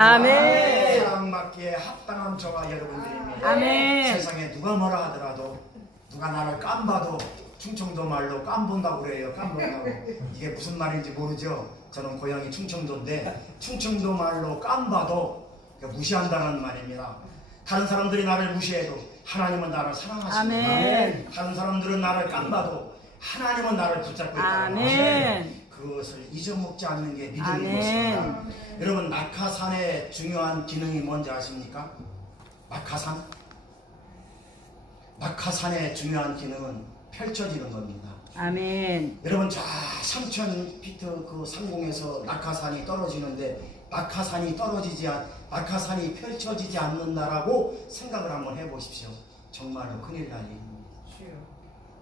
아멘. 사랑받기에 합당한 저와 여러분들입니다. 아멘. 세상에 누가 뭐라 하더라도 누가 나를 깜봐도 충청도 말로 깜본다고 그래요. 깜본다고. 이게 무슨 말인지 모르죠. 저는 고향이 충청도인데 충청도 말로 깜봐도 무시한다는 말입니다. 다른 사람들이 나를 무시해도 하나님은 나를 사랑하십니다. 아멘. 다른 사람들은 나를 깜봐도 하나님은 나를 붙잡고 있다는 아멘. 그것을 잊어먹지 않는 게 믿음인 아멘. 것입니다. 여러분, 낙하산의 중요한 기능이 뭔지 아십니까? 낙하산의 중요한 기능은 펼쳐지는 겁니다. 아멘. 여러분, 저 3000피트 그 상공에서 낙하산이 떨어지는데 낙하산이 펼쳐지지 않는다라고 생각을 한번 해보십시오. 정말로 큰일 날 일입니다.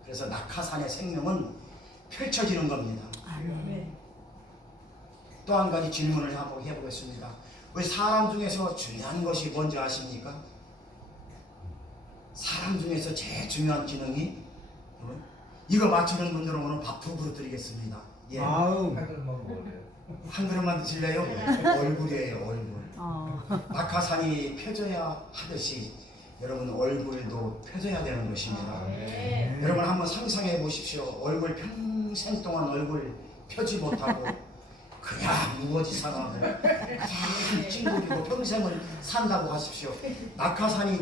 그래서 낙하산의 생명은 펼쳐지는 겁니다. 아멘. 또 한 가지 질문을 한번 해보겠습니다. 우리 사람 중에서 중요한 것이 뭔지 아십니까? 사람 중에서 제일 중요한 기능이 이거 맞추는 분들은 오늘 밥 두 그릇 드리겠습니다. 예. 한 그릇만 드실래요? 얼굴이에요, 얼굴. 낙하산이 펴져야 하듯이 여러분 얼굴도 펴져야 되는 것입니다. 여러분 한번 상상해 보십시오. 얼굴 평생 동안 얼굴 펴지 못하고 그냥 무거지 상하고 그냥 찡그리고 평생을 산다고 하십시오. 낙하산이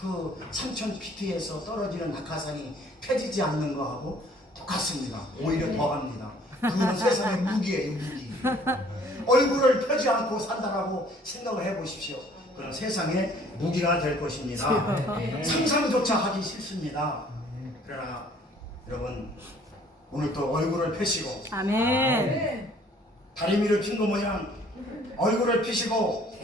그 3000피트에서 떨어지는 낙하산이 펴지지 않는 거하고 똑같습니다. 오히려 더합니다. 그건 세상의 무기예요, 무기. 얼굴을 펴지 않고 산다라고 생각을 해보십시오. 그런 세상의 무기가 될 것입니다. 상상조차 하기 싫습니다. 그러나 여러분 오늘 또 얼굴을 펴시고 아멘. 다리미를 핀 거 모양 얼굴을 펴시고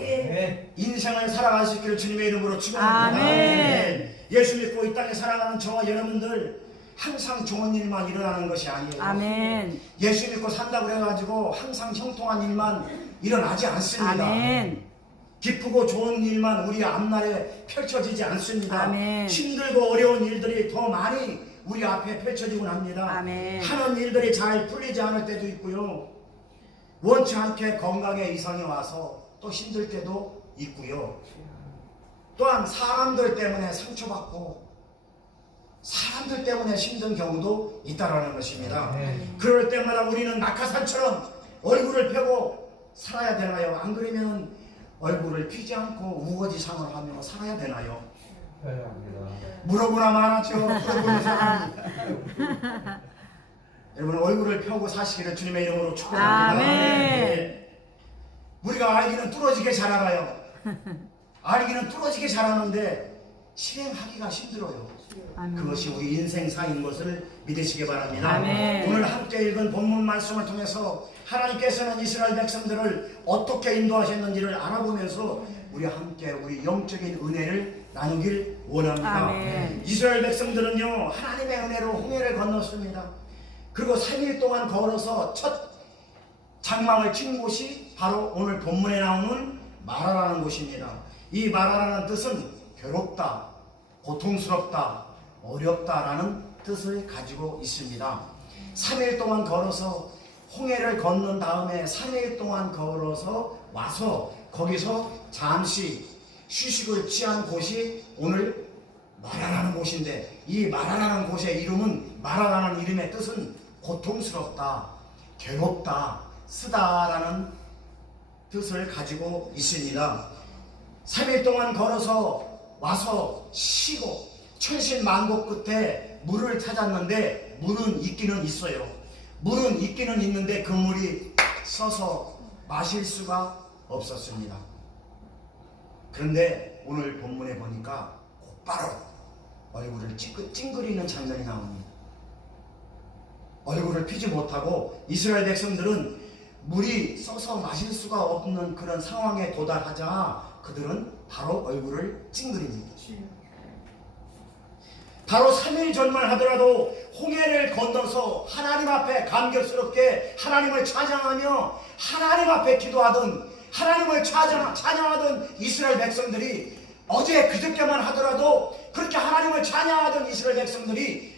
인생을 살아갈 수 있기를 주님의 이름으로 축원합니다. 아멘. 예수 믿고 이 땅에 살아가는 저와 여러분들 항상 좋은 일만 일어나는 것이 아니에요. 아멘. 예수 믿고 산다고 해가지고 항상 형통한 일만 일어나지 않습니다. 아멘. 기쁘고 좋은 일만 우리 앞날에 펼쳐지지 않습니다. 아멘. 힘들고 어려운 일들이 더 많이 우리 앞에 펼쳐지곤 합니다. 아멘. 하는 일들이 잘 풀리지 않을 때도 있고요. 원치 않게 건강에 이상이 와서 또 힘들 때도 있고요. 또한 사람들 때문에 상처받고 사람들 때문에 힘든 경우도 있다라는 것입니다. 그럴 때마다 우리는 낙하산처럼 얼굴을 펴고 살아야 되나요? 안 그러면 얼굴을 피지 않고 우거지상을 하며 살아야 되나요? 물어보나 말하죠. 물어보는 사람입니다. 여러분 얼굴을 펴고 사시기를 주님의 이름으로 축원합니다. 아멘. 우리가 알기는 뚫어지게 잘 알아요. 알기는 뚫어지게 잘하는데 실행하기가 힘들어요. 아멘. 그것이 우리 인생사인 것을 믿으시기 바랍니다. 아멘. 오늘 함께 읽은 본문 말씀을 통해서 하나님께서는 이스라엘 백성들을 어떻게 인도하셨는지를 알아보면서 우리 함께 우리 영적인 은혜를 나누길 원합니다. 아멘. 이스라엘 백성들은요 하나님의 은혜로 홍해를 건넜습니다. 그리고 3일 동안 걸어서 첫 장막을 친 곳이 바로 오늘 본문에 나오는 마라라는 곳입니다. 이 마라라는 뜻은 괴롭다, 고통스럽다, 어렵다라는 뜻을 가지고 있습니다. 3일 동안 걸어서 홍해를 건넌 다음에 3일 동안 걸어서 와서 거기서 잠시 휴식을 취한 곳이 오늘 마라라는 곳인데 이 마라라는 곳의 이름은 마라라는 이름의 뜻은 고통스럽다, 괴롭다, 쓰다라는 뜻을 가지고 있습니다. 3일 동안 걸어서 와서 쉬고 천신만고 끝에 물을 찾았는데 물은 있기는 있어요. 물은 있기는 있는데 그 물이 써서 마실 수가 없었습니다. 그런데 오늘 본문에 보니까 곧바로 얼굴을 찡그리는 장면이 나옵니다. 얼굴을 피지 못하고 이스라엘 백성들은 물이 써서 마실 수가 없는 그런 상황에 도달하자 그들은 바로 얼굴을 찡그립니다. 바로 3일 전만 하더라도 홍해를 건너서 하나님 앞에 감격스럽게 하나님을 찬양하며 하나님 앞에 기도하던 하나님을 찬양하던 이스라엘 백성들이 어제 그저께만 하더라도 그렇게 하나님을 찬양하던 이스라엘 백성들이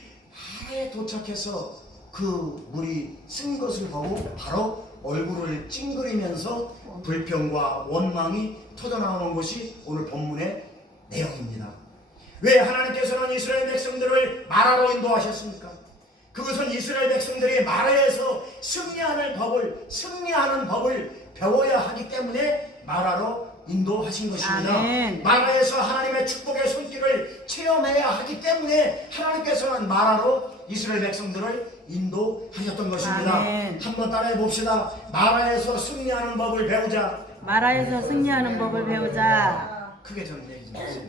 마라에 도착해서 그 물이 쓴 것을 보고 바로 얼굴을 찡그리면서 불평과 원망이 터져나오는 것이 오늘 본문의 내용입니다. 왜 하나님께서는 이스라엘 백성들을 마라로 인도하셨습니까? 그것은 이스라엘 백성들이 마라에서 승리하는 법을 배워야 하기 때문에 마라로 인도하신 것입니다. 아멘. 마라에서 하나님의 축복의 손길을 체험해야 하기 때문에 하나님께서는 마라로 이스라엘 백성들을 인도하셨던 것입니다. 아멘. 한번 따라해 봅시다. 마라에서 승리하는 법을 배우자. 마라에서 승리하는 법을 배우자. 크게 좀 얘기 좀 하세요.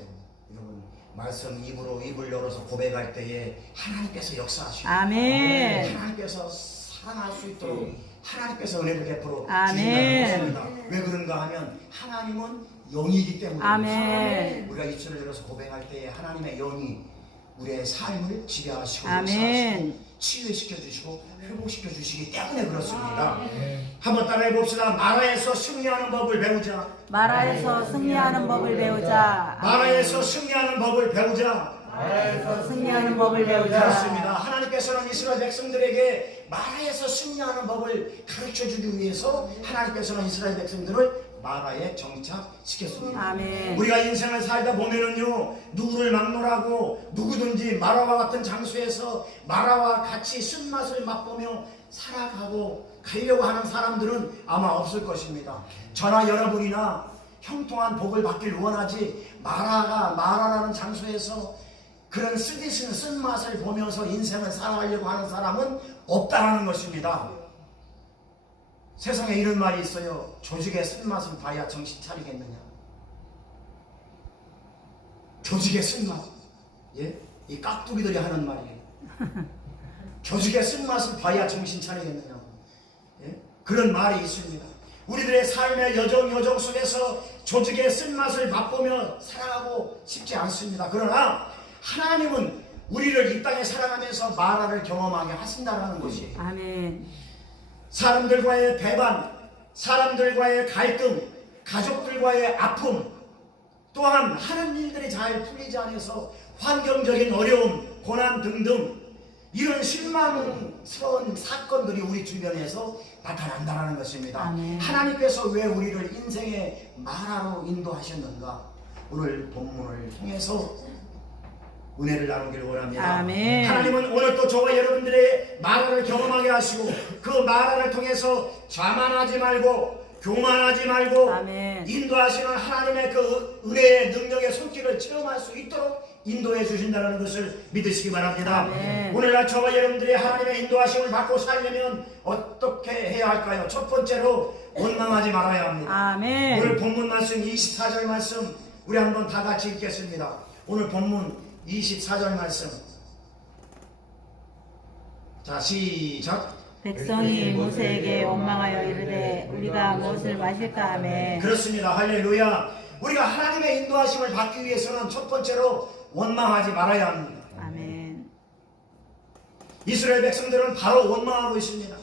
여러분 말씀 입을 열어서 고백할 때에 하나님께서 역사하시고 아멘. 하나님께서 살아날 수 있도록 하나님께서 은혜를 베풀어 아멘. 주신다는 것입니다. 왜 그런가 하면 하나님은 영이기 때문입니다. 아멘. 우리가 입술을 열어서 고백할 때에 하나님의 영이 우리의 삶을 지배하시고 아멘. 치유시켜 주시고 회복시켜 주시기 때문에 그렇습니다. 한번 따라해 봅시다. 마라에서 승리하는 법을 배우자. 마라에서 승리하는 법을 배우자. 마라에서 승리하는 법을 배우자. 마라에서 승리하는 법을 배우자. 그렇습니다. 하나님께서는 이스라엘 백성들에게 마라에서 승리하는 법을 가르쳐 주기 위해서 하나님께서는 이스라엘 백성들을 마라에 정착시켰습니다. 아멘. 우리가 인생을 살다 보면은요, 누구를 막론하고 누구든지 마라와 같은 장소에서 마라와 같이 쓴맛을 맛보며 살아가고 가려고 하는 사람들은 아마 없을 것입니다. 저나 여러분이나 형통한 복을 받길 원하지 마라라는 장소에서 그런 쓰디쓴 쓴맛을 보면서 인생을 살아가려고 하는 사람은 없다라는 것입니다. 세상에 이런 말이 있어요. 조직의 쓴맛을 봐야 정신 차리겠느냐. 조직의 쓴맛. 예? 이 깍두기들이 하는 말이에요. 조직의 쓴맛을 봐야 정신 차리겠느냐. 예? 그런 말이 있습니다. 우리들의 삶의 여정 속에서 조직의 쓴맛을 맛보며 살아가고 싶지 않습니다. 그러나 하나님은 우리를 이 땅에 살아가면서 마라를 경험하게 하신다는 것이에요. 아멘. 사람들과의 배반, 사람들과의 갈등, 가족들과의 아픔, 또한 하는 일들이 잘 풀리지 않아서 환경적인 어려움, 고난 등등 이런 실망스러운 사건들이 우리 주변에서 나타난다는 것입니다. 아멘. 하나님께서 왜 우리를 인생의 마라로 인도하셨는가? 오늘 본문을 통해서 은혜를 나누기를 원합니다. 아멘. 하나님은 오늘 또 저와 여러분들의 마라를 경험하게 하시고 그 마라를 통해서 자만하지 말고 교만하지 말고 아멘. 인도하시는 하나님의 그 은혜의 능력의 손길을 체험할 수 있도록 인도해 주신다는 것을 믿으시기 바랍니다. 아멘. 오늘날 저와 여러분들이 하나님의 인도하심을 받고 살려면 어떻게 해야 할까요? 첫 번째로 원망하지 말아야 합니다. 아멘. 오늘 본문 말씀 24절 말씀 우리 한번 다 같이 읽겠습니다. 오늘 본문 24절 말씀. 자, 시작. 백성이 모세에게 원망하여 이르되 우리가 무엇을 마실까 하매. 그렇습니다. 할렐루야. 우리가 하나님의 인도하심을 받기 위해서는 첫 번째로 원망하지 말아야 합니다. 아멘. 이스라엘 백성들은 바로 원망하고 있습니다.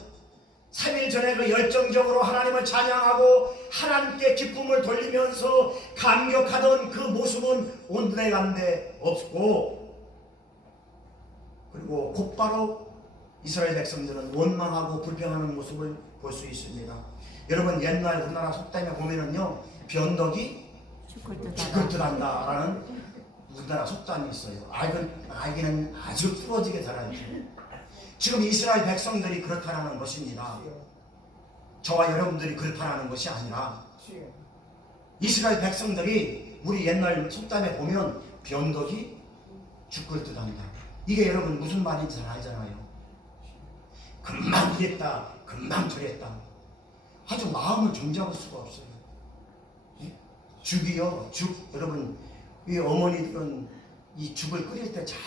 3일 전에 그 열정적으로 하나님을 찬양하고 하나님께 기쁨을 돌리면서 감격하던 그 모습은 온데간데 없고, 그리고 곧바로 이스라엘 백성들은 원망하고 불평하는 모습을 볼 수 있습니다. 여러분 옛날 우리나라 속담에 보면은요, 변덕이 죽을 듯 한다라는 우리나라 속담이 있어요. 알기는 아주 부러지게 잘 알죠. 지금 이스라엘 백성들이 그렇다는 것입니다. 저와 여러분들이 그렇다는 것이 아니라 이스라엘 백성들이 우리 옛날 속담에 보면 변덕이 죽을 듯한다. 이게 여러분 무슨 말인지 잘 알잖아요. 금방 이랬다, 금방 저랬다. 아주 마음을 정잡을 수가 없어요. 죽이요, 죽. 여러분 이 어머니들은 이 죽을 끓일 때 잘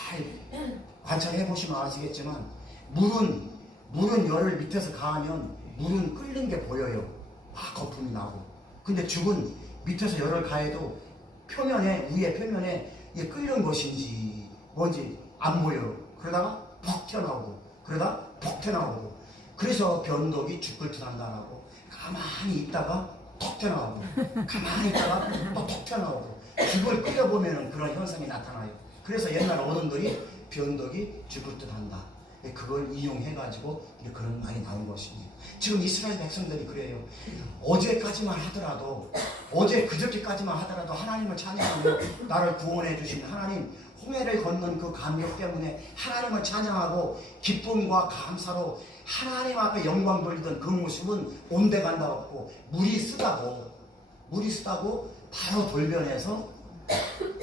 관찰해 보시면 아시겠지만 물은 열을 밑에서 가하면 물은 끓는 게 보여요. 막 거품이 나고. 근데 죽은 밑에서 열을 가해도 위에 표면에 이게 끓는 것인지 뭔지 안 보여요. 그러다가 퍽 튀어나오고, 그러다 퍽 튀어나오고. 그래서 변덕이 죽을 듯 한다라고. 가만히 있다가 톡 튀어나오고, 가만히 있다가 또 톡 튀어나오고. 죽을 끓여보면 그런 현상이 나타나요. 그래서 옛날 어른들이 변덕이 죽을 듯 한다. 그걸 이용해가지고 그런 말이 나온 것입니다. 지금 이스라엘 백성들이 그래요. 어제까지만 하더라도, 어제 그저께까지만 하더라도 하나님을 찬양하며 나를 구원해 주신 하나님, 홍해를 건넌 그 감격 때문에 하나님을 찬양하고 기쁨과 감사로 하나님 앞에 영광 돌리던 그 모습은 온데간다 없고 물이 쓰다고 바로 돌변해서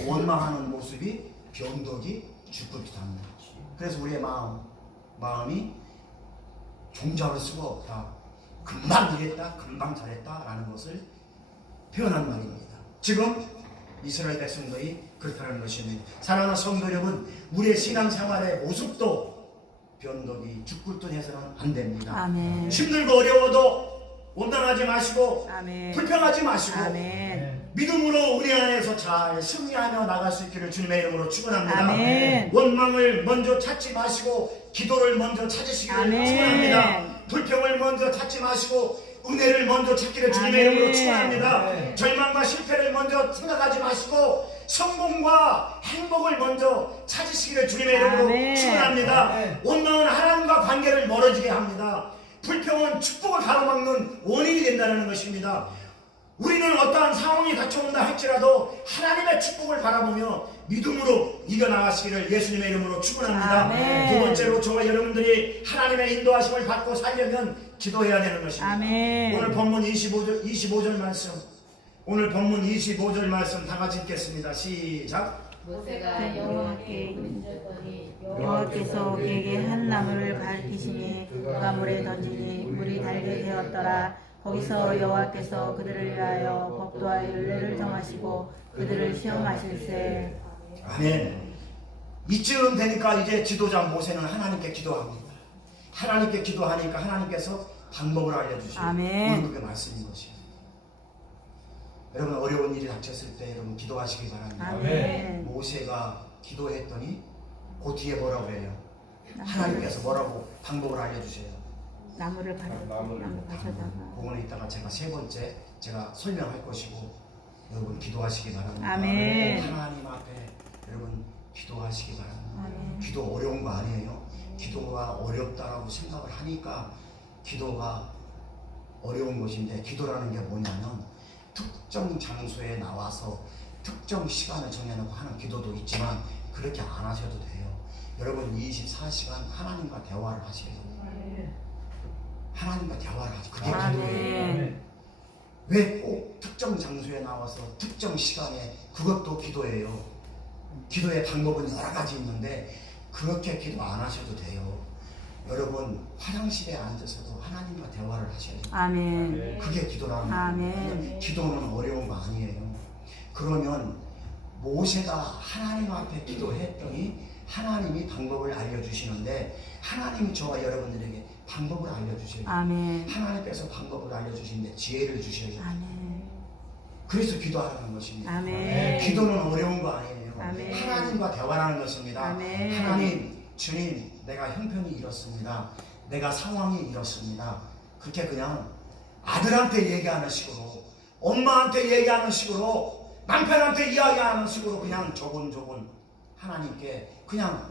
원망하는 모습이 병덕이 죽을 듯합니다. 그래서 우리의 마음이 종잡을 수가 없다. 금방 이랬다, 금방 잘했다 라는 것을 표현한 말입니다. 지금 이스라엘 백성들이 그렇다는 것입니다. 사랑하는 성도 여러분, 우리의 신앙생활의 모습도 변덕이 죽을듯해서는 안 됩니다. 아멘. 힘들고 어려워도 원망하지 마시고 아멘. 불평하지 마시고 아멘. 믿음으로 우리 안에서 잘 승리하며 나갈 수 있기를 주님의 이름으로 축원합니다. 아멘. 원망을 먼저 찾지 마시고 기도를 먼저 찾으시기를 아멘. 축원합니다. 불평을 먼저 찾지 마시고 은혜를 먼저 찾기를 주님의 아멘. 이름으로 축원합니다. 아멘. 절망과 실패를 먼저 생각하지 마시고 성공과 행복을 먼저 찾으시기를 주님의 이름으로 아멘. 축원합니다. 아멘. 원망은 하나님과 관계를 멀어지게 합니다. 불평은 축복을 가로막는 원인이 된다는 것입니다. 우리는 어떠한 상황이 닥쳐온다 할지라도 하나님의 축복을 바라보며 믿음으로 이겨나가시기를 예수님의 이름으로 축원합니다. 아멘. 두 번째로 저와 여러분들이 하나님의 인도하심을 받고 살려면 기도해야 되는 것입니다. 아멘. 오늘 본문 25절 말씀, 오늘 본문 25절 말씀 다 같이 읽겠습니다. 시작. 모세가 여호와께 문질거니 여호와께서 그에게 한 나무를 가리키시니 그가 물에 던지니 물이 달게 되었더라. 거기서 여호와께서 그들을 위하여 법도와 율례를 정하시고 그들을 시험하실세. 아멘. 이쯤 되니까 이제 지도자 모세는 하나님께 기도합니다. 하나님께 기도하니까 하나님께서 방법을 알려주시고 아멘. 오늘 그게 말씀인 것이에요. 여러분 어려운 일이 닥쳤을 때 여러분 기도하시기 바랍니다. 아멘. 모세가 기도했더니 그 뒤에 뭐라고 해요? 하나님께서 뭐라고 방법을 알려주세요. 나무를 가져다가 그거는 이따가 제가 세 번째 제가 설명할 것이고 여러분 기도하시기 바랍니다. 아멘. 하나님 앞에 여러분 기도하시기 바랍니다. 아멘. 기도 어려운 거 아니에요. 기도가 어렵다라고 생각을 하니까 기도가 어려운 것인데, 기도라는 게 뭐냐면 특정 장소에 나와서 특정 시간을 정해놓고 하는 기도도 있지만 그렇게 안 하셔도 돼요. 여러분 24시간 하나님과 대화를 하셔야 돼요. 하나님과 대화를 하죠. 그게 기도예요. 아멘. 왜 꼭 특정 장소에 나와서 특정 시간에, 그것도 기도예요. 기도의 방법은 여러 가지 있는데 그렇게 기도 안 하셔도 돼요. 여러분 화장실에 앉아서도 하나님과 대화를 하셔야 돼요. 아멘. 그게 기도라는 거예요. 아멘. 기도는 어려운 거 아니에요. 그러면 모세가 하나님 앞에 기도했더니 하나님이 방법을 알려주시는데, 하나님이 저와 여러분들에게 방법을 알려주셔요. 아멘. 하나님께서 방법을 알려주시는데 지혜를 주셔요. 아멘. 그래서 기도하는 것입니다. 아멘. 기도는 어려운 거 아니에요. 아멘. 하나님과 대화라는 것입니다. 아멘. 하나님, 주님, 내가 형편이 이렇습니다. 내가 상황이 이렇습니다. 그렇게 그냥 아들한테 얘기하는 식으로, 엄마한테 얘기하는 식으로, 남편한테 이야기하는 식으로 그냥 조곤조곤 하나님께 그냥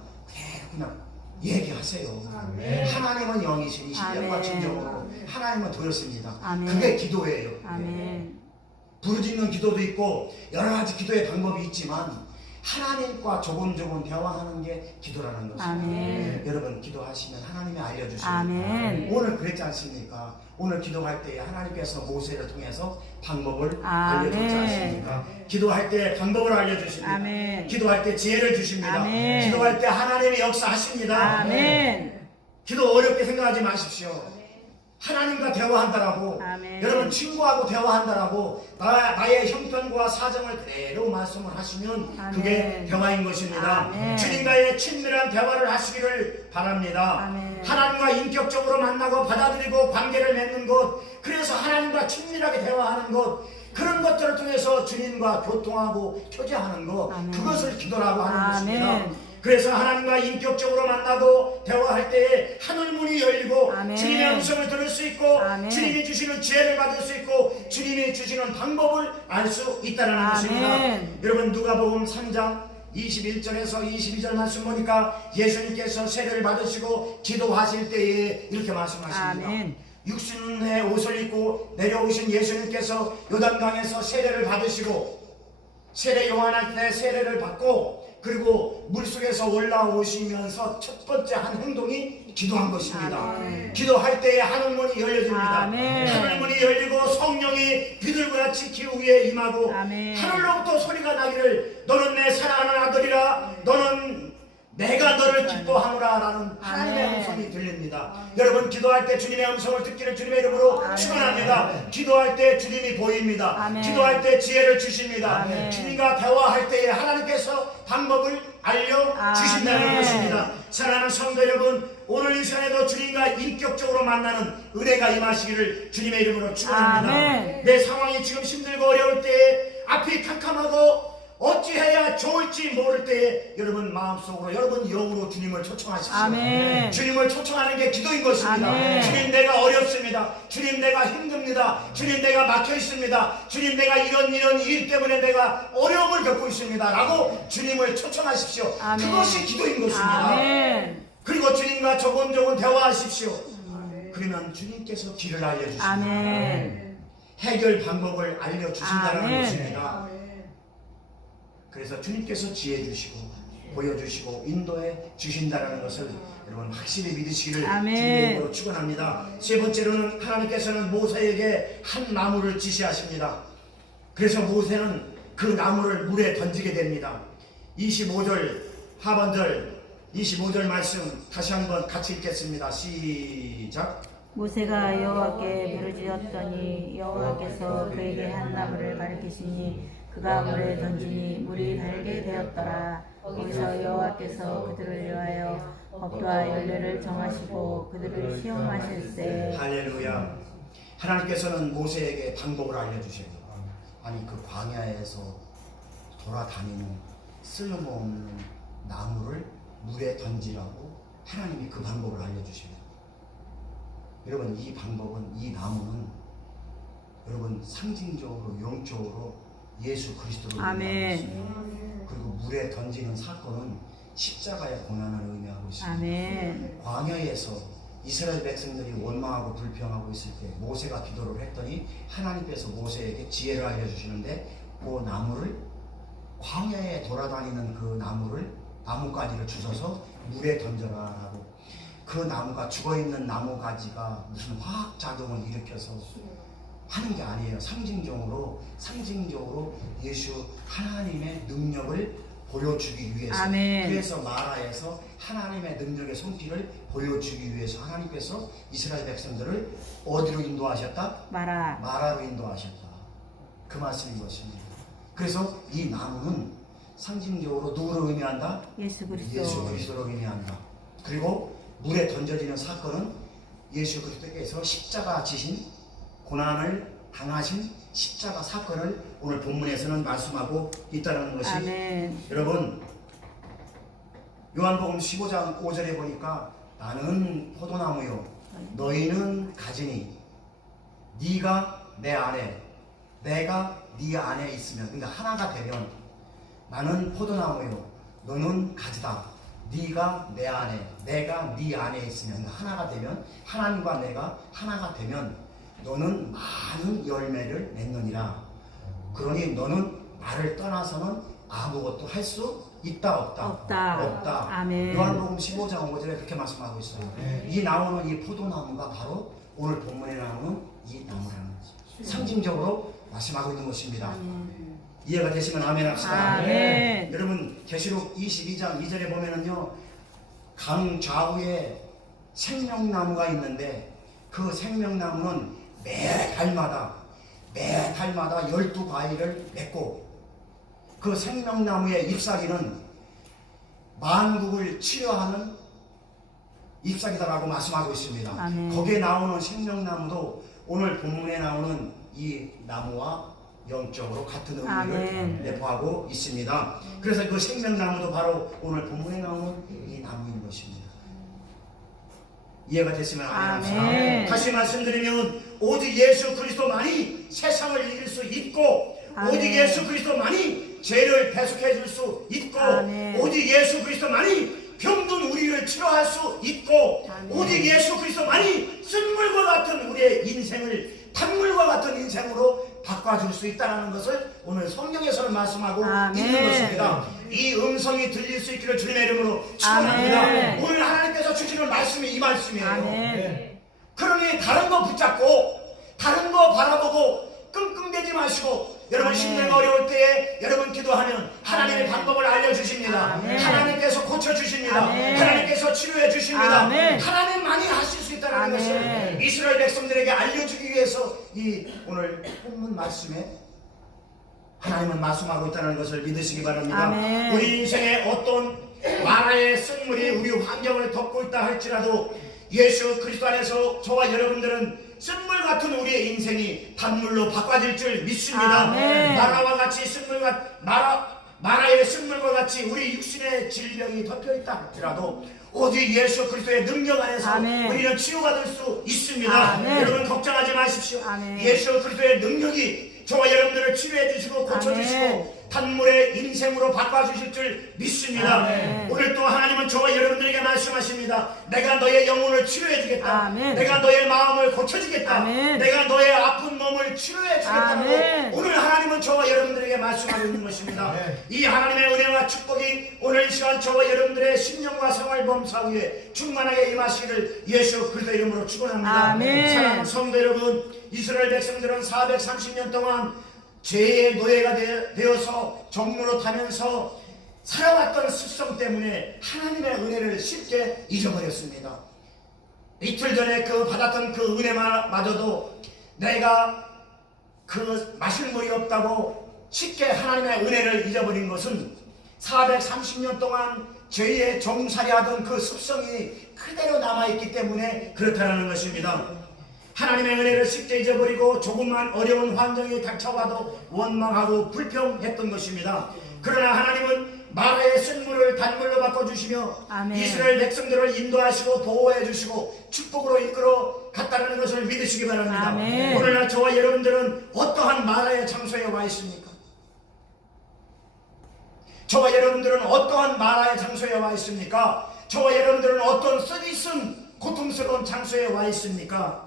얘기하세요. 아멘. 하나님은 영이시니 신령과 아멘. 진정으로 하나님은 들었습니다. 아멘. 그게 기도예요. 아멘. 부르짖는 기도도 있고 여러 가지 기도의 방법이 있지만 하나님과 조곤조곤 대화하는 게 기도라는 것입니다. 아멘. 여러분 기도하시면 하나님이 알려주십니다. 아멘. 오늘 그랬지 않습니까? 오늘 기도할 때에 하나님께서 모세를 통해서 방법을 아멘. 알려주지 않습니까? 기도할 때 방법을 알려주십니다. 아멘. 기도할 때 지혜를 주십니다. 아멘. 기도할 때 하나님이 역사하십니다. 아멘. 기도 어렵게 생각하지 마십시오. 하나님과 대화한다라고, 아멘. 여러분 친구하고 대화한다라고 나의 형편과 사정을 그대로 말씀을 하시면 아멘. 그게 대화인 것입니다. 아멘. 주님과의 친밀한 대화를 하시기를 바랍니다. 아멘. 하나님과 인격적으로 만나고 받아들이고 관계를 맺는 것, 그래서 하나님과 친밀하게 대화하는 것, 그런 것들을 통해서 주님과 교통하고 교제하는 것, 아멘. 그것을 기도라고 하는 아멘. 것입니다. 그래서 하나님과 인격적으로 만나고 대화할 때에 하늘문이 열리고 아멘. 주님의 음성을 들을 수 있고 아멘. 주님이 주시는 지혜를 받을 수 있고 주님이 주시는 방법을 알 수 있다는 아멘. 것입니다. 여러분 누가복음 3장 21절에서 22절 말씀 보니까 예수님께서 세례를 받으시고 기도하실 때에 이렇게 말씀하십니다. 아멘. 육신의 옷을 입고 내려오신 예수님께서 요단강에서 세례를 받으시고 세례 요한한테 세례를 받고 그리고 물속에서 올라오시면서 첫 번째 한 행동이 기도한 것입니다. 아멘. 기도할 때에 하늘문이 열려집니다. 아멘. 하늘문이 열리고 성령이 비둘기같이 기후 위에 임하고 아멘. 하늘로부터 소리가 나기를 너는 내 사랑하는 아들이라 너는 내가 너를 기뻐하노라 라는 하나님의 아멘. 음성이 들립니다. 여러분 기도할 때 주님의 음성을 듣기를 주님의 이름으로 아멘. 축원합니다. 기도할 때 주님이 보입니다. 아멘. 기도할 때 지혜를 주십니다. 아멘. 주님과 대화할 때에 하나님께서 방법을 알려주신다는 아멘. 것입니다. 사랑하는 성도 여러분, 오늘 이 시간에도 주님과 인격적으로 만나는 은혜가 임하시기를 주님의 이름으로 축원합니다. 아멘. 내 상황이 지금 힘들고 어려울 때에 앞이 캄캄하고 어찌해야 좋을지 모를 때에 여러분 마음속으로 여러분 영으로 주님을 초청하십시오. 아멘. 주님을 초청하는 게 기도인 것입니다. 아멘. 주님 내가 어렵습니다. 주님 내가 힘듭니다. 주님 내가 막혀 있습니다. 주님 내가 이런 일 때문에 내가 어려움을 겪고 있습니다. 라고 주님을 초청하십시오. 아멘. 그것이 기도인 것입니다. 아멘. 그리고 주님과 조곤조곤 대화하십시오. 그러면 주님께서 길을 알려주십니다. 아멘. 해결 방법을 알려주신다는 아멘. 것입니다. 그래서 주님께서 지혜 주시고 보여주시고 인도해 주신다는 것을 여러분 확실히 믿으시기를 아멘. 주님의 이름으로 축원합니다. 세 번째로는 하나님께서는 모세에게 한 나무를 지시하십니다. 그래서 모세는 그 나무를 물에 던지게 됩니다. 25절 하반절 25절 말씀 다시 한번 같이 읽겠습니다. 시작. 모세가 여호와께 부르짖었더니 여호와께서 그에게 한 나무를 가리키시니 그가 물에 던지니 물이 달게 되었더라. 거기서 여호와께서 그들을 위하여 법도와 연례를 정하시고 그들을 시험하실세. 할렐루야. 하나님께서는 모세에게 방법을 알려주셔요. 아니 그 광야에서 돌아다니는 쓸모없는 나무를 물에 던지라고 하나님이 그 방법을 알려주십니다. 여러분 이 방법은 이 나무는 여러분 상징적으로 영적으로 예수 그리스도를 의미하고 아멘. 있습니다. 그리고 물에 던지는 사건은 십자가의 고난을 의미하고 있습니다. 아멘. 광야에서 이스라엘 백성들이 원망하고 불평하고 있을 때 모세가 기도를 했더니 하나님께서 모세에게 지혜를 알려주시는데 그 나무를 광야에 돌아다니는 그 나무가지를 주셔서 물에 던져라라고. 그 나무가 죽어있는 나무가지가 무슨 화학작용을 일으켜서 하는 게 아니에요. 상징적으로 예수 하나님의 능력을 보여주기 위해서. 아멘. 그래서 마라에서 하나님의 능력의 손길을 보여주기 위해서 하나님께서 이스라엘 백성들을 어디로 인도하셨다? 마라로 인도하셨다. 그 말씀인 것입니다. 그래서 이 나무는 상징적으로 누구를 의미한다? 예수 그리스도. 예수 그리스도를 의미한다. 그리고 물에 던져지는 사건은 예수 그리스도께서 십자가 지신 고난을 당하신 십자가 사건을 오늘 본문에서는 말씀하고 있다는 것이. 아멘. 여러분 요한복음 15장 5절에 보니까 나는 포도나무요 너희는 가지니 네가 내 안에 내가 네 안에 있으면, 그러니까 하나가 되면, 나는 포도나무요 너는 가지다. 네가 내 안에 내가 네 안에 있으면, 그러니까 하나가 되면, 하나님과 내가 하나가 되면 너는 많은 열매를 맺느니라. 그러니 너는 나를 떠나서는 아무것도 할 수 있다 없다? 없다. 아멘. 요한복음 15장 5절에 그렇게 말씀하고 있어요. 이 나오는 이 포도나무가 바로 오늘 본문에 나오는 이 나무라는 거죠. 상징적으로 말씀하고 있는 것입니다. 아멘. 이해가 되시면 아멘 합시다. 아멘. 여러분 계시록 22장 2절에 보면은요, 강 좌우에 생명나무가 있는데 그 생명나무는 매 달마다 12과일을 맺고, 그 생명나무의 잎사귀는 만국을 치료하는 잎사귀다라고 말씀하고 있습니다. 아멘. 거기에 나오는 생명나무도 오늘 본문에 나오는 이 나무와 영적으로 같은 의미를 아멘. 내포하고 있습니다. 그래서 그 생명나무도 바로 오늘 본문에 나오는 이 나무인 것입니다. 이해가 됐으면 아멘. 아멘. 다시 말씀드리면 오직 예수 그리스도만이 세상을 이길 수 있고, 아멘. 오직 예수 그리스도만이 죄를 배속해 줄 수 있고 아멘. 오직 예수 그리스도만이 병든 우리를 치료할 수 있고 아멘. 오직 예수 그리스도만이 쓴물과 같은 우리의 인생을 단물과 같은 인생으로 바꿔줄 수 있다는 것을 오늘 성경에서는 말씀하고 아멘. 있는 것입니다. 이 음성이 들릴 수 있기를 주님의 이름으로 축원합니다. 아멘. 오늘 하나님께서 주시는 말씀이 이 말씀이에요. 아멘. 그러니 다른 거 붙잡고 다른 거 바라보고 끙끙대지 마시고 여러분 아멘. 힘들고 어려울 때에 여러분 기도하면 하나님의 아멘. 방법을 알려주십니다. 아멘. 하나님께서 고쳐주십니다. 아멘. 하나님께서 치료해 주십니다. 아멘. 하나님만이 하실 수 있다는 아멘. 것을 이스라엘 백성들에게 알려주기 위해서 이 오늘 본문 말씀에 하나님은 말씀하고 있다는 것을 믿으시기 바랍니다. 아멘. 우리 인생에 어떤 마라의 쓴물이 우리 환경을 덮고 있다 할지라도 예수 그리스도 안에서 저와 여러분들은 쓴물 같은 우리의 인생이 단물로 바꿔질 줄 믿습니다. 아멘. 마라와 같이 마라의 쓴물과 같이 우리 육신의 질병이 덮여 있다 할지라도 오직 예수 그리스도의 능력 안에서 아멘. 우리는 치유받을 수 있습니다. 아멘. 여러분 걱정하지 마십시오. 아멘. 예수 그리스도의 능력이 저와 여러분들을 치료해 주시고 고쳐주시고 아멘. 단물의 인생으로 바꿔주실 줄 믿습니다. 아멘. 오늘 또 하나님은 저와 여러분들에게 말씀하십니다. 내가 너의 영혼을 치료해 주겠다. 아멘. 내가 너의 마음을 고쳐주겠다. 아멘. 내가 너의 아픈 몸을 치료해 주겠다고 아멘. 오늘 하나님은 저와 여러분들에게 말씀하고 있는 것입니다. 이 하나님의 은혜와 축복이 오늘 이 시간 저와 여러분들의 심령과 생활 범사 위에 충만하게 임하시기를 예수 그리스도 이름으로 축원합니다. 아멘. 사랑하는 성도 여러분, 이스라엘 백성들은 430년 동안 죄의 노예가 되어서 종로로 타면서 살아왔던 습성 때문에 하나님의 은혜를 쉽게 잊어버렸습니다. 이틀 전에 받았던 그 은혜마저도 내가 마실 물이 없다고 쉽게 하나님의 은혜를 잊어버린 것은 430년 동안 죄의 종살이하던 그 습성이 그대로 남아있기 때문에 그렇다는 것입니다. 하나님의 은혜를 쉽게 잊어버리고 조금만 어려운 환경이 닥쳐와도 원망하고 불평했던 것입니다. 그러나 하나님은 마라의 쓴물을 단물로 바꿔주시며 아멘. 이스라엘 백성들을 인도하시고 보호해주시고 축복으로 이끌어 갔다는 것을 믿으시기 바랍니다. 아멘. 오늘날 저와 여러분들은 어떠한 마라의 장소에 와 있습니까? 저와 여러분들은 어떠한 마라의 장소에 와 있습니까? 저와 여러분들은 어떤 쓰디쓴 고통스러운 장소에 와 있습니까?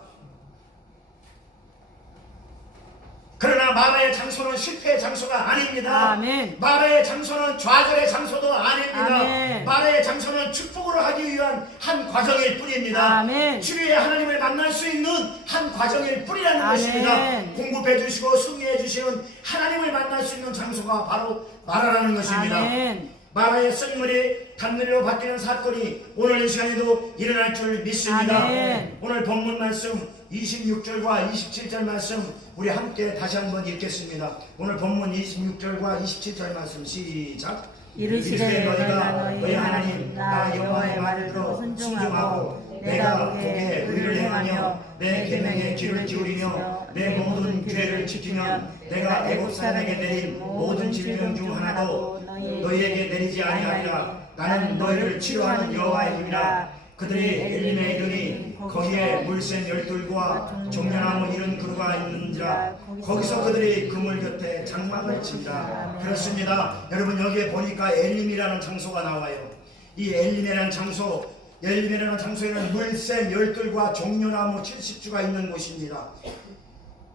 그러나 마라의 장소는 실패의 장소가 아닙니다. 아멘. 마라의 장소는 좌절의 장소도 아닙니다. 아멘. 마라의 장소는 축복으로 하기 위한 한 과정일 뿐입니다. 아멘. 주위에 하나님을 만날 수 있는 한 과정일 뿐이라는 아멘. 것입니다. 공급해 주시고 승리해 주시는 하나님을 만날 수 있는 장소가 바로 마라라는 것입니다. 아멘. 마라의 쓴물이 단물로 바뀌는 사건이 오늘 이 시간에도 일어날 줄 믿습니다. 아멘. 오늘 본문 말씀 26절과 27절 말씀 우리 함께 다시 한번 읽겠습니다. 오늘 본문 26절과 27절 말씀 시작. 이르시되 너희가 너희 하나님 나 여호와의 말을 들어 순종하고 내가 보기에 의를 행하며 내 계명에 귀를 기울이며 내 모든 규례를 지키면 내가 애굽 사람에게 내린 모든 질병 중 하나도 너희에게 내리지 아니하리라. 나는 너희를 치료하는 여호와의 힘이라. 그들이 엘림에 이르니 거기에 물샘 12과 종려나무 이른 그루가 있는지라. 거기서 그들이 그물 곁에 장막을 친다. 그렇습니다. 여러분 여기에 보니까 엘림이라는 장소가 나와요. 이 엘림이라는 장소에는 물샘 12과 종려나무 70주가 있는 곳입니다.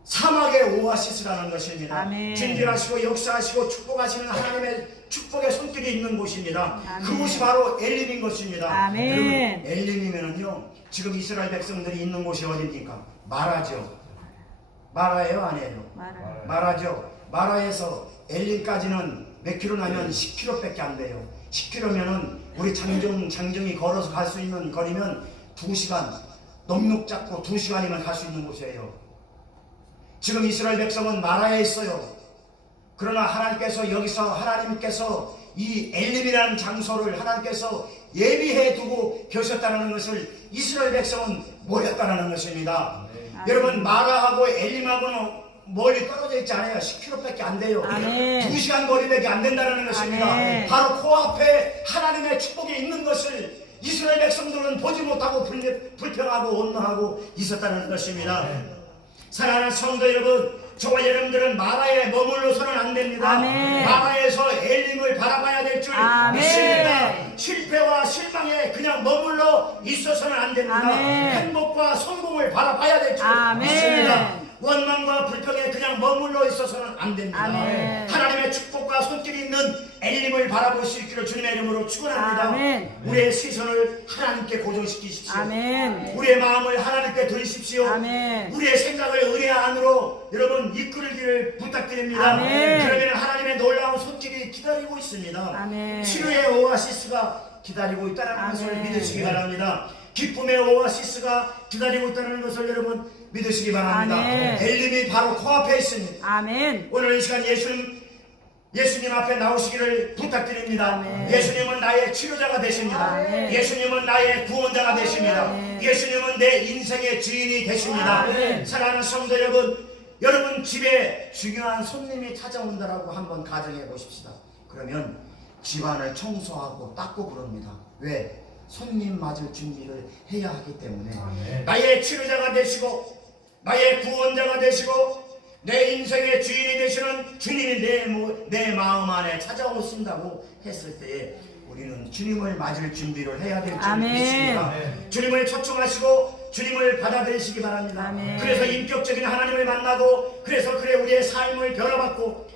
사막의 오아시스라는 것입니다. 아멘. 진실하시고 역사하시고 축복하시는 하나님의 축복의 손길이 있는 곳입니다. 아멘. 그곳이 바로 엘림인 것입니다. 아멘. 여러분 엘림이면은요 지금 이스라엘 백성들이 있는 곳이 어디입니까? 마라죠. 마라예요 아니에요? 마라죠. 마라에서 엘림까지는 몇 킬로 나면 10킬로밖에 안 돼요. 10킬로면은 우리 장정이 걸어서 갈 수 있는 거리면 2시간 넉넉 잡고 2시간이면 갈 수 있는 곳이에요. 지금 이스라엘 백성은 마라에 있어요. 그러나 하나님께서 이 엘림이라는 장소를 하나님께서 예비해 두고 계셨다는 것을 이스라엘 백성은 몰랐다는 것입니다. 여러분 마라하고 엘림하고는 멀리 떨어져 있지 않아요. 10km밖에 안 돼요. 아멘. 2시간 거리밖에 안 된다는 것입니다. 아멘. 바로 코앞에 하나님의 축복이 있는 것을 이스라엘 백성들은 보지 못하고 불평하고 원망하고 있었다는 것입니다. 사랑하는 성도 여러분, 저와 여러분들은 마라에 머물러서는 안 됩니다. 아멘. 마라에서 엘림을 바라봐야 될 줄 아멘. 믿습니다. 실패와 실망에 그냥 머물러 있어서는 안 됩니다. 아멘. 행복과 성공을 바라봐야 될 줄 아멘. 믿습니다. 원망과 불평에 그냥 머물러 있어서는 안 됩니다. 아멘. 하나님의 축복과 손길이 있는 엘림을 바라볼 수 있기를 주님의 이름으로 축원합니다. 아멘. 우리의 시선을 하나님께 고정시키십시오. 아멘. 우리의 마음을 하나님께 드리십시오. 아멘. 우리의 생각을 은혜 안으로 여러분 이끌기를 부탁드립니다. 아멘. 그러면 하나님의 놀라운 손길이 기다리고 있습니다. 아멘. 치료의 오아시스가 기다리고 있다는 것을 아멘. 믿으시기 바랍니다. 기쁨의 오아시스가 기다리고 있다는 것을 여러분 믿으시기 바랍니다. 아멘. 엘림이 바로 코앞에 있습니다. 아멘. 오늘 이 시간 예수님 앞에 나오시기를 부탁드립니다. 아멘. 예수님은 나의 치료자가 되십니다. 아멘. 예수님은 나의 구원자가 되십니다. 아멘. 예수님은 내 인생의 주인이 되십니다. 아멘. 사랑하는 성도 여러분 집에 중요한 손님이 찾아온다라고 한번 가정해 보십시다. 그러면 집안을 청소하고 닦고 그럽니다. 왜? 손님 맞을 준비를 해야 하기 때문에. 아멘. 나의 치료자가 되시고 나의 구원자가 되시고 내 인생의 주인이 되시는 주님이 내 마음 안에 찾아오신다고 했을 때에 우리는 주님을 맞을 준비를 해야 될 줄 아멘. 믿습니다. 아멘. 주님을 초청하시고 주님을 받아들이시기 바랍니다. 아멘. 그래서 인격적인 하나님을 만나고 그래서 우리의 삶을 변화받고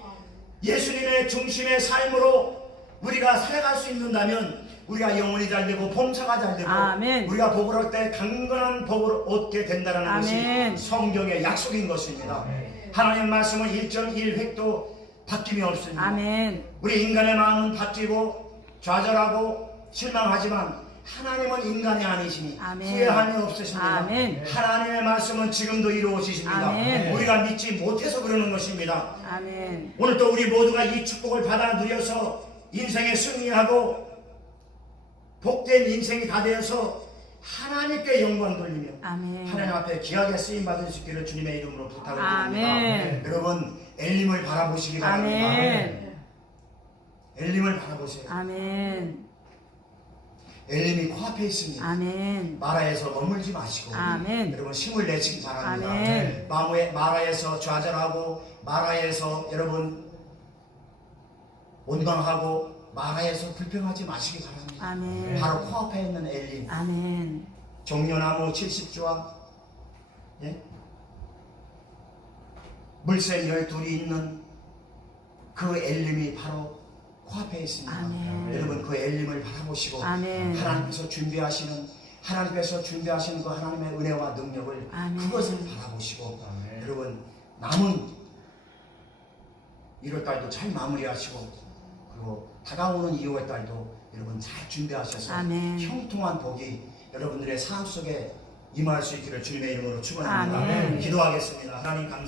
예수님의 중심의 삶으로 우리가 살아갈 수 있는다면 우리가 영혼이 잘되고 범사가 잘되고 아멘. 우리가 복을 얻을 때 강건한 복을 얻게 된다는 아멘. 것이 성경의 약속인 것입니다. 아멘. 하나님 말씀은 1.1획도 바뀜이 없습니다. 아멘. 우리 인간의 마음은 바뀌고 좌절하고 실망하지만 하나님은 인간이 아니시니 아멘. 후회함이 없으십니다. 아멘. 하나님의 말씀은 지금도 이루어지십니다. 아멘. 우리가 믿지 못해서 그러는 것입니다. 아멘. 오늘 또 우리 모두가 이 축복을 받아 누려서 인생에 승리하고 복된 인생이 다 되어서 하나님께 영광 돌리며 아멘. 하나님 앞에 귀하게 쓰임 받을 수 있기를 주님의 이름으로 부탁을 드립니다. 아멘. 여러분 엘림을 바라보시기 바랍니다. 아멘. 엘림을 바라보세요. 아멘. 엘림이 코앞에 있습니다. 아멘. 마라에서 머물지 마시고 아멘. 여러분 힘을 내시기 바랍니다. 아멘. 마라에서 좌절하고 마라에서 여러분 원망하고 마라에서 불평하지 마시기 바랍니다. 아멘. 바로 코앞에 있는 엘림, 아멘. 종려나무 70조와 물샘 12이 있는 그 엘림이 바로 코앞에 있습니다. 아멘. 여러분 그 엘림을 바라보시고 아멘. 하나님께서 준비하시는 그 하나님의 은혜와 능력을 아멘. 그것을 바라보시고 아멘. 여러분 남은 1월달도 잘 마무리하시고 그리고 다가오는 2월달도 여러분 잘 준비하셔서 아멘. 형통한 복이 여러분들의 삶 속에 임할 수 있기를 주님의 이름으로 축원합니다. 아멘. 기도하겠습니다. 하나님 감사합니다.